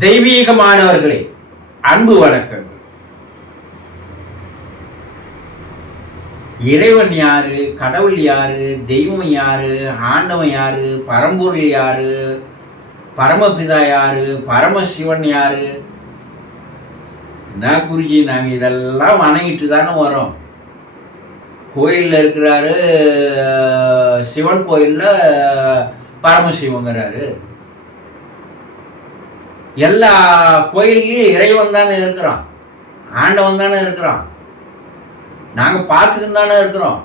தெய்வீகமானவர்களே, அன்பு வணக்கங்கள். இறைவன் யாரு, கடவுள் யாரு, தெய்வம் யாரு, ஆண்டவன் யாரு, பரம்பொருள் யாரு, பரமபிதா யாரு, பரமசிவன் யாரு? என்ன குருஜி, நாங்கள் இதெல்லாம் வணங்கிட்டு தானே வரோம். கோயிலில் இருக்கிறாரு, சிவன் கோயிலில் பரமசிவங்கிறாரு. எல்லா கோயில்லையும் இறைவன் தானே இருக்கிறான், ஆண்டவன் தானே இருக்கிறான். நாங்கள் பார்த்துட்டு தானே இருக்கிறோம்.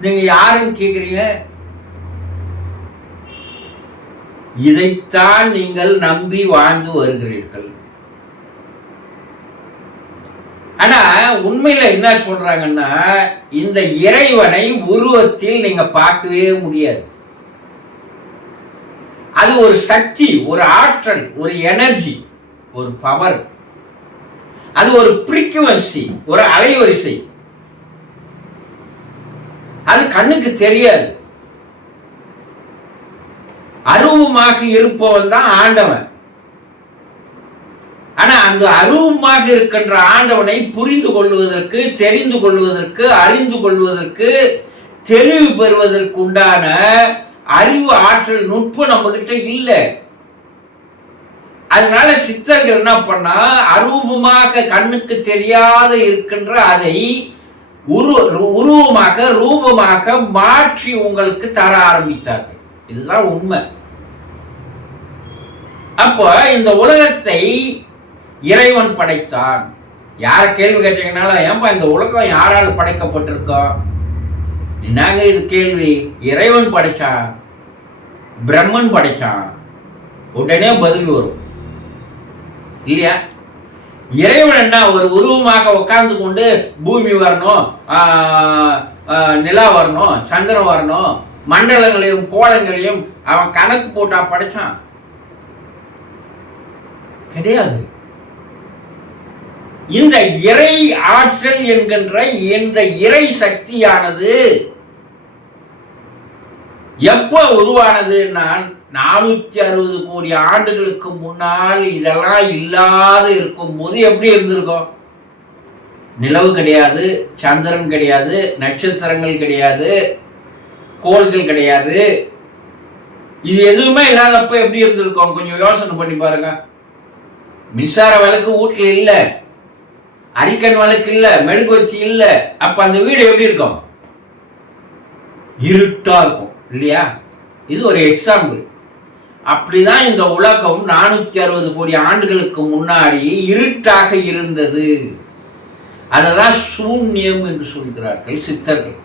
நீங்கள் யாருன்னு கேட்குறீங்க? இதைத்தான் நீங்கள் நம்பி வாழ்ந்து வருகிறீர்கள். ஆனா உண்மையில என்ன சொல்றாங்கன்னா, இந்த இறைவனை உருவத்தில் நீங்க பார்க்கவே முடியாது. அது ஒரு சக்தி, ஒரு ஆற்றல், ஒரு எனர்ஜி, ஒரு பவர். அது ஒரு ஃப்ரீக்குவன்சி, ஒரு அலைவரிசை. அது கண்ணுக்கு தெரியாது. அரூபமாக இருப்பவன் தான் ஆண்டவன். ஆனா அந்த அரூபமாக இருக்கின்ற ஆண்டவனை புரிந்து கொள்வதற்கு, தெரிந்து கொள்வதற்கு, அறிந்து கொள்வதற்கு, தெளிவு பெறுவதற்கு உண்டான அறிவு, ஆற்றல், நுட்பம் நம்ம கிட்ட இல்லை. அதனால சித்தர்கள் என்ன பண்ணா, அரூபமாக கண்ணுக்கு தெரியாத இருக்கின்ற அதை உருவமாக, ரூபமாக மாற்றி உங்களுக்கு தர ஆரம்பித்தார்கள். இதுதான் உண்மை. அப்போ இந்த உலகத்தை இறைவன் படைத்தான். யார கேள்வி கேட்டீங்கன்னாலும், ஏன்பா இந்த உலகம் யாரால் படைக்கப்பட்டிருக்கோம்? என்னங்க இது கேள்வி? இறைவன் படைச்சான், பிரம்மன் படைச்சான், உடனே பதில் வரும் இல்லையா? இறைவன் என்ன ஒரு உருவமாக உட்கார்ந்து கொண்டு பூமி வரணும், நிலா வரணும், சந்திரன் வரணும், மண்டலங்களையும் கோலங்களையும் அவன் கணக்கு போட்டா படைச்சான்? கிடையாது. இந்த இறை ஆற்றல் என்கின்ற இந்த இறை சக்தியானது எப்ப உருவானதுன்னா, 460 கோடி ஆண்டுகளுக்கு முன்னால் இதெல்லாம் இல்லாத இருக்கும் போது எப்படி இருந்திருக்கும்? நிலவு கிடையாது, சந்திரன் கிடையாது, நட்சத்திரங்கள் கிடையாது, கோள்கள் கிடையாது. இது எதுவுமே இல்லாதப்ப எப்படி இருந்திருக்கும்? கொஞ்சம் யோசனை பண்ணி பாருங்க. மின்சார விளக்கு வீட்டில் இல்லை, அரிக்கன் விளக்கு இல்லை, மெழுகுவத்தி இல்லை. அப்ப அந்த வீடு எப்படி இருக்கும்? இருட்டா இருக்கும் இல்லையா? இது ஒரு எக்ஸாம்பிள். அப்படிதான் இந்த உலகம் 460 கோடி ஆண்டுகளுக்கு முன்னாடி இருட்டாக இருந்தது. அததான் சூன்யம் என்று சொல்கிறார்கள் சித்தர்கள்.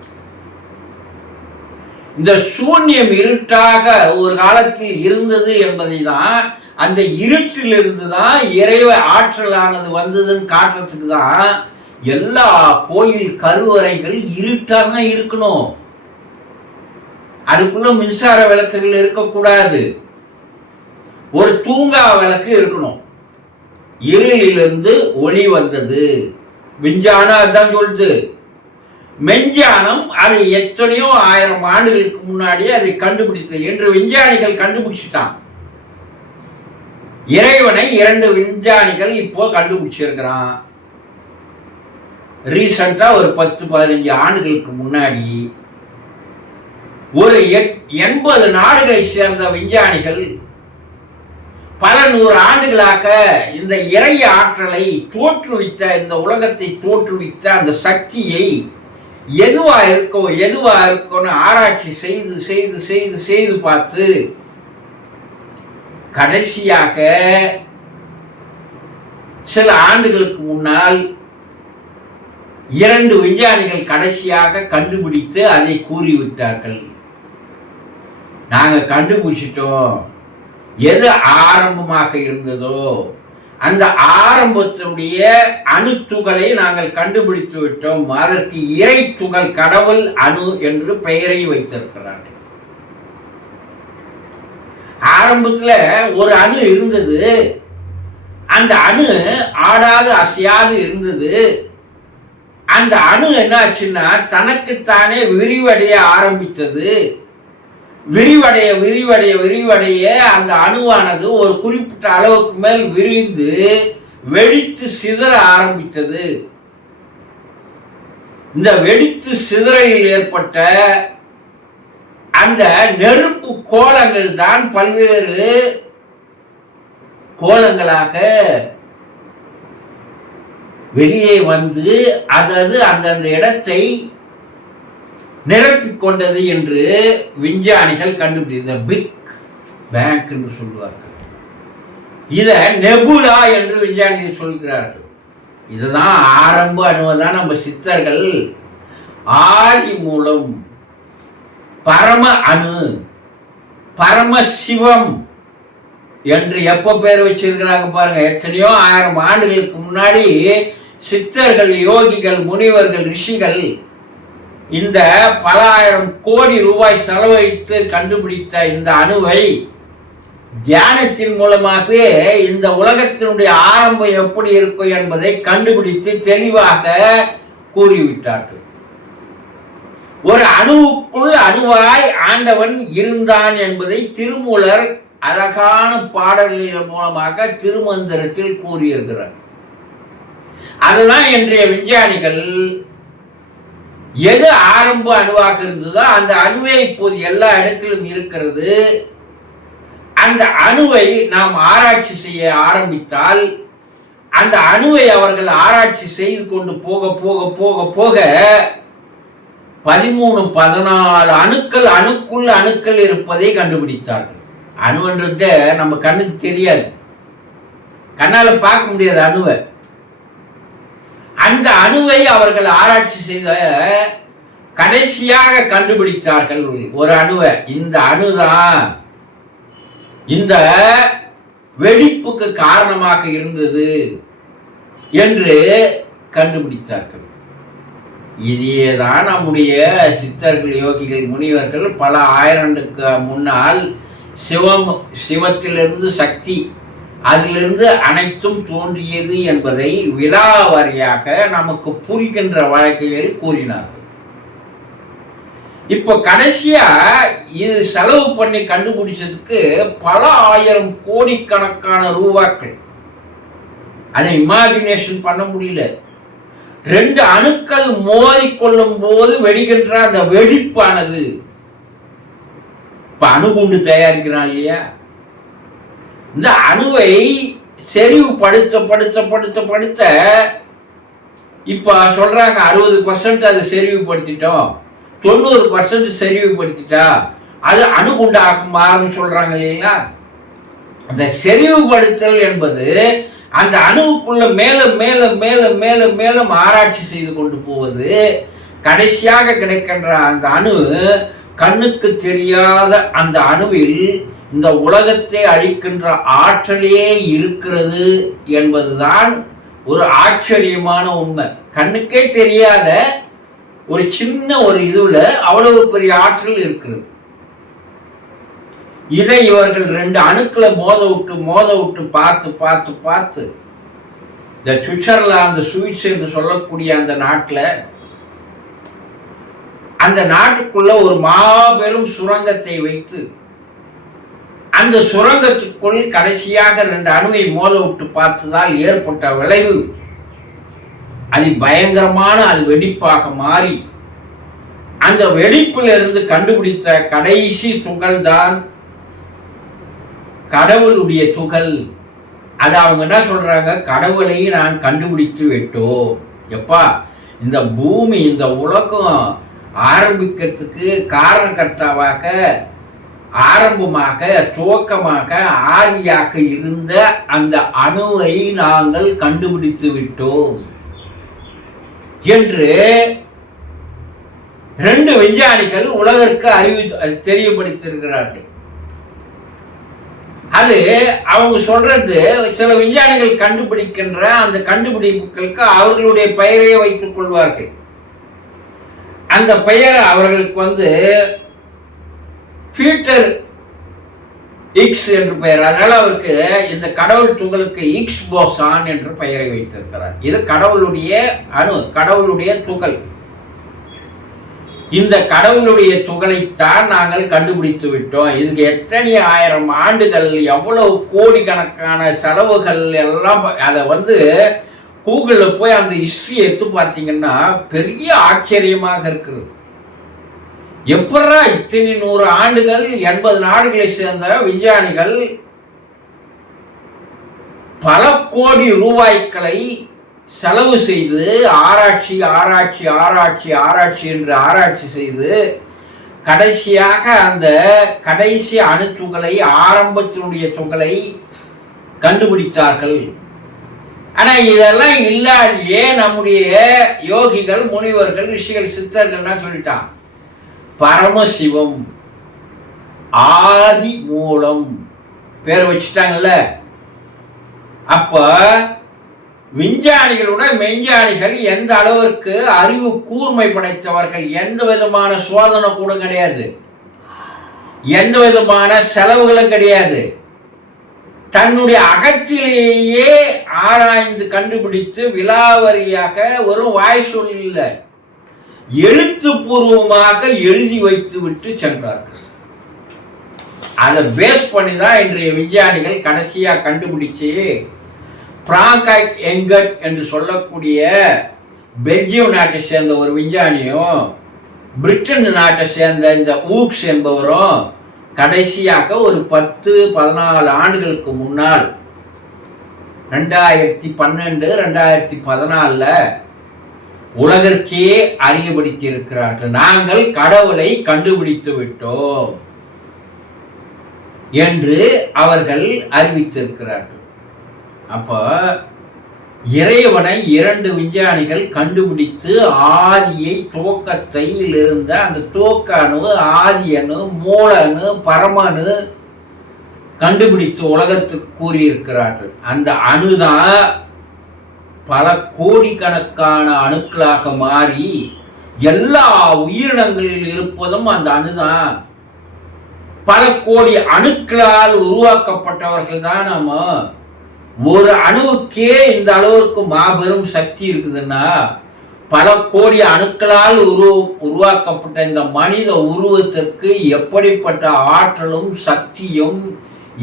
இந்த சூன்யம் இருட்டாக ஒரு காலத்தில் இருந்தது என்பதை தான், அந்த இருட்டிலிருந்து தான் இறைவ ஆற்றலானது வந்ததுன்னு காட்டுறதுக்கு தான் எல்லா கோயில் கருவறைகள் இருட்டாக இருக்கணும். அதுக்குள்ள மின்சார விளக்குகள் இருக்கக்கூடாது. ஒரு தூங்கா விளக்கு இருக்கணும். இருளிலிருந்து ஒளி வந்தது. விஞ்ஞானம் அதான் சொல்லுது. மெஞ்ஞானம் அதை எத்தனையோ 1000 ஆண்டுகளுக்கு முன்னாடியே அதை கண்டுபிடித்தது என்று விஞ்ஞானிகள் கண்டுபிடிச்சிட்டான். இறைவனை 2 விஞ்ஞானிகள் இப்போ கண்டுபிடிச்சிருக்கிறான். ரீசெண்டா ஒரு 10-15 ஆண்டுகளுக்கு முன்னாடி ஒரு 80 நாடுகளை சேர்ந்த விஞ்ஞானிகள் பல 100 ஆண்டுகளாக இந்த இறை ஆற்றலை தோற்றுவித்த, இந்த உலகத்தை தோற்றுவித்த அந்த சக்தியை எதுவா இருக்கும்னு ஆராய்ச்சி செய்து செய்து செய்து செய்து பார்த்து கடைசியாக சில ஆண்டுகளுக்கு முன்னால் 2 விஞ்ஞானிகள் கடைசியாக கண்டுபிடித்து அதை கூறிவிட்டார்கள். நாங்க கண்டுபிடிச்சிட்டோம். எது ஆரம்பமாக இருந்ததோ அந்த ஆரம்பத்தினுடைய அணுத்துகளை நாங்கள் கண்டுபிடித்து விட்டோம். அதற்கு இறை துகள், கடவுள் அணு என்று பெயரை வைத்திருக்கிறார்கள். ஆரம்பத்துல ஒரு அணு இருந்தது. அந்த அணு ஆடாது அசையாது இருந்தது. அந்த அணு என்னாச்சுன்னா தனக்குத்தானே விரிவடைய ஆரம்பித்தது. விரிவடைய விரிவடைய விரிவடைய அந்த அணுவானது ஒரு குறிப்பிட்ட அளவுக்கு மேல் விரிந்து வெடித்து சிதற ஆரம்பித்தது. இந்த வெடித்து சிதறலில் ஏற்பட்ட அந்த நெருப்பு கோலங்கள் தான் பல்வேறு கோலங்களாக வெளியே வந்து அதது அந்தந்த இடத்தை நிரப்பிக் கொண்டது என்று விஞ்ஞானிகள் கண்டுபிடித்த பிக் பேங் என்று சொல்லுவார்கள். இத நெபுலா என்று விஞ்ஞானிகள் சொல்கிறார்கள். இதுதான் ஆரம்ப அணுவதான் நம்ம சித்தர்கள் ஆதி மூலம், பரம அணு, பரமசிவம் என்று எப்ப பேர் வச்சிருக்கிறாங்க பாருங்க. எத்தனையோ 1000 ஆண்டுகளுக்கு முன்னாடி சித்தர்கள், யோகிகள், முனிவர்கள், ரிஷிகள் இந்த பல ஆயிரம் கோடி ரூபாய் செலவழித்து கண்டுபிடித்த இந்த அணுவை தியானத்தின் மூலமாகவே இந்த உலகத்தினுடைய ஆரம்பம் எப்படி இருக்கும் என்பதை கண்டுபிடித்து தெளிவாக கூறிவிட்டார்கள். ஒரு அணுவுக்குள் அணுவாய் ஆண்டவன் இருந்தான் என்பதை திருமூலர் அழகான பாடல்கள் மூலமாக திருமந்திரத்தில் கூறியிருக்கிறார். அதுதான் இன்றைய விஞ்ஞானிகள் எது ஆரம்ப அணுவாக இருந்ததோ அந்த அணுவே இப்போது எல்லா இடத்திலும் இருக்கிறது. அந்த அணுவை நாம் ஆராய்ச்சி செய்ய ஆரம்பித்தால் அந்த அணுவை அவர்கள் ஆராய்ச்சி செய்து கொண்டு போக போக போக போக 13, 14 அணுக்கள் அணுக்குள் அணுக்கள் இருப்பதை கண்டுபிடித்தார்கள். அணுன்றது நம்ம கண்ணுக்கு தெரியாது, கண்ணால பார்க்க முடியாது அணுவை. அந்த அணுவை அவர்கள் ஆராய்ச்சி செய்த கடைசியாக கண்டுபிடித்தார்கள் ஒரு அணுவை. இந்த அணுதான் இந்த வெடிப்புக்கு காரணமாக இருந்தது என்று கண்டுபிடித்தார்கள். இதேதான் நம்முடைய சித்தர்கள், யோகிகள், முனிவர்கள் பல ஆயிரண்டுக்கு முன்னால் சிவத்திலிருந்து சக்தி, அதிலிருந்து அனைத்தும் தோன்றியது என்பதை விலாவாரியாக நமக்கு புரிகின்ற வழக்கையில் கூறினார்கள். இப்போ கடைசியா இது செலவு பண்ணி கண்டுபிடிச்சதுக்கு பல 1000 கோடிக்கணக்கான ரூபாய்கள். அதை இமேஜினேஷன் பண்ண முடியல. 2 அணுக்கள் மோதிக்கொள்ளும் போது வெடிக்கின்ற அந்த வெடிப்பானது, இப்ப அணுகுண்டு தயாரிக்கிறான் இல்லையா, இந்த அணுவை செறிவு படுத்த இப்ப சொல்றாங்க 60% அதை செறிவுபடுத்திட்டோம், 90% செறிவுபடுத்திட்டா அது அணுகுண்டாக மாறும் சொல்றாங்க இல்லைங்களா. அந்த செறிவுபடுத்தல் என்பது அந்த அணுவுக்குள்ள மேலும் மேலும் மேலும் மேலும் மேலும் ஆராய்ச்சி செய்து கொண்டு போவது. கடைசியாக கிடைக்கின்ற அந்த அணு, கண்ணுக்கு தெரியாத அந்த அணுவில் இந்த உலகத்தை அழிக்கின்ற ஆற்றலே இருக்கிறது என்பதுதான் ஒரு ஆச்சரியமான உண்மை. கண்ணுக்கே தெரியாத ஒரு சின்ன ஒரு இதுல அவ்வளவு பெரிய ஆற்றல் இருக்கிறது. இதை இவர்கள் 2 அணுக்களை மோத விட்டு பார்த்து இந்த சுவிட்சர்லாந்து, சுவிட்ஸ் என்று சொல்லக்கூடிய அந்த நாட்டில், அந்த நாட்டுக்குள்ள ஒரு மாபெரும் சுரங்கத்தை வைத்து அந்த சுரங்கத்துக்குள் கடைசியாக 2 அணுவை மோத விட்டு பார்த்ததால் ஏற்பட்ட விளைவு அது பயங்கரமான அது வெடிப்பாக மாறி, அந்த வெடிப்பிலிருந்து கண்டுபிடித்த கடைசி துகள் தான் கடவுளுடைய துகள். அது அவங்க என்ன சொல்றாங்க, கடவுளையும் நான் கண்டுபிடித்து விட்டோம். எப்பா, இந்த பூமி, இந்த உலகம் ஆரம்பிக்கிறதுக்கு காரணகர்த்தாவாக, ஆரம்பமாக, துவக்கமாக, ஆதியாக இருந்த அந்த அணுவை நாங்கள் கண்டுபிடித்து விட்டோம் என்று 2 விஞ்ஞானிகள் உலகிற்கு தெரியப்படுத்தியிருக்கிறார்கள். அது அவங்க சொல்றது, சில விஞ்ஞானிகள் கண்டுபிடிக்கின்ற அந்த கண்டுபிடிப்புகளுக்கு அவர்களுடைய பெயரை வைத்துக் கொள்வார்கள். அந்த பெயர் அவர்களுக்கு பீட்டர் இக்ஸ் என்று பெயர். அதனால அவருக்கு இந்த கடவுள் துகளுக்கு இக்ஸ் போசான் என்று பெயரை வைத்திருக்கிறார். இது கடவுளுடைய அணு, கடவுளுடைய துகள். இந்த கடவுளுடைய துகளைத்தான் நாங்கள் கண்டுபிடித்து விட்டோம். இதுக்கு எத்தனை ஆயிரம் ஆண்டுகள், எவ்வளவு கோடிக்கணக்கான செலவுகள் எல்லாம். அதை கூகுளில் போய் அந்த ஹிஸ்டரி எடுத்து பார்த்தீங்கன்னா பெரிய ஆச்சரியமாக இருக்குது. எப்படா இத்தனை 100 ஆண்டுகள் 80 நாடுகளை சேர்ந்த விஞ்ஞானிகள் பல கோடி ரூபாய்களை செலவு செய்து ஆராய்ச்சி ஆராய்ச்சி ஆராய்ச்சி ஆராய்ச்சி என்று ஆராய்ச்சி செய்து கடைசியாக அந்த கடைசி அணுத்துகளை, ஆரம்பத்தினுடைய துகளை கண்டுபிடித்தார்கள். ஆனால் இதெல்லாம் இல்லாதையே நம்முடைய யோகிகள், முனிவர்கள், ரிஷிகள், சித்தர்கள்லாம் சொல்லிட்டான். பரமசிவம், ஆதி மூலம் பேர் வச்சுட்டாங்கல்ல. அப்ப விஞ்ஞானிகளோட மெஞ்ஞானிகள் எந்த அளவிற்கு அறிவு கூர்மை படைத்தவர்கள். எந்த விதமான சோதனை கூட கிடையாது, எந்த விதமான செலவுகளும் கிடையாது. தன்னுடைய அகத்திலேயே ஆராய்ந்து கண்டுபிடித்து விலாவரியாக ஒரு வாய் சொல்ல எழுத்துப்பூர்வமாக எழுதி வைத்து விட்டு சென்றார்கள். அதை பேஸ் பண்ணி தான் இன்றைய விஞ்ஞானிகள் கடைசியா கண்டுபிடிச்சு பிராங்காய்ட் எங்கட் என்று சொல்லக்கூடிய பெல்ஜியம் நாட்டை சேர்ந்த ஒரு விஞ்ஞானியும், பிரிட்டன் நாட்டை சேர்ந்த இந்த ஊக்ஸ் என்பவரும் கடைசியாக ஒரு 10-14 ஆண்டுகளுக்கு முன்னால் 2012 2014 உலகிற்கே அறியப்படுத்தி இருக்கிறார்கள். நாங்கள் கடவுளை கண்டுபிடித்து விட்டோம் என்று அவர்கள் அறிவித்திருக்கிறார்கள். அப்ப இறைவனை 2 விஞ்ஞானிகள் கண்டுபிடித்து ஆதியை, துவக்கத்தில் இருந்த அந்த துவக்க அணு, ஆதி அணு, மூல அணு, பரமணு கண்டுபிடித்து உலகத்துக்கு கூறியிருக்கிறார்கள். அந்த அணுதான் பல கோடிக்கணக்கான அணுக்களாக மாறி எல்லா உயிரினங்களில் இருப்பதும் அந்த அணுதான். பல கோடி அணுக்களால் உருவாக்கப்பட்டவர்கள் தான் நாம. ஒரு அணுவுக்கே இந்த அளவிற்கு மாபெரும் சக்தி இருக்குதுன்னா, பல கோடி அணுக்களால் உருவாக்கப்பட்ட இந்த மனித உருவத்திற்கு எப்படிப்பட்ட ஆற்றலும் சக்தியும்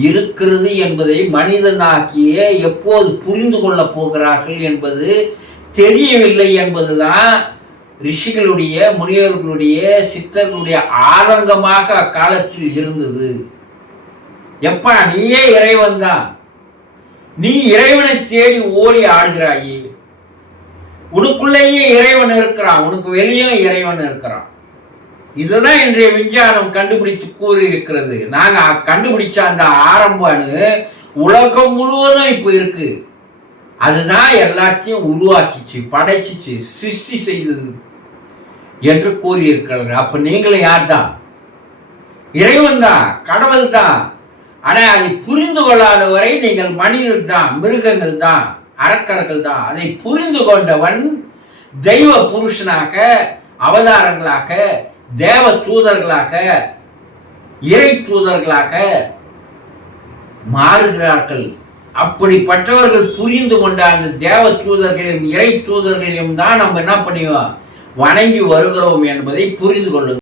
இருக்கிறது என்பதை மனிதனாக்கிய எப்போது புரிந்து கொள்ள போகிறார்கள் என்பது தெரியவில்லை என்பதுதான் ரிஷிகளுடைய, முனிவர்களுடைய, சித்தர்களுடைய ஆதங்கமாக அக்காலத்தில் இருந்தது. எப்பா நீயே இறைவன் தான், நீ இறைவனை தேடி ஓடி ஆடுகிறாயே, உனக்குள்ளேயே இறைவன் இருக்கிறான், உனக்கு வெளியே இறைவன் இருக்கிறான். இதுதான் இன்றைய விஞ்ஞானம் கண்டுபிடித்து கூறியிருக்கிறது. நாங்க கண்டுபிடிச்ச அந்த ஆரம்பனு உலகம் முழுவதும் இப்ப இருக்கு. அதுதான் எல்லாத்தையும் உருவாக்கிச்சு, படைச்சிச்சு, சிருஷ்டி செய்தது என்று கூறியிருக்கிறார்கள். அப்ப நீங்களும் யார் தான்? இறைவன் தான், கடவுள் தான். ஆனா அதை புரிந்து கொள்ளாத வரை நீங்கள் மனிதர்கள் தான், மிருகங்கள் தான், அரக்கர்கள் தான். அதை புரிந்து கொண்டவன் தெய்வ புருஷனாக, அவதாரங்களாக, தேவ தூதர்களாக, இறை தூதர்களாக மாறுகிறார்கள். அப்படிப்பட்டவர்கள் புரிந்து கொண்ட அந்த தேவ தூதர்களையும் இறை தூதர்களையும் தான் நம்ம என்ன பண்ணுவோம், வணங்கி வருகிறோம் என்பதை புரிந்து கொள்ளுங்கள்.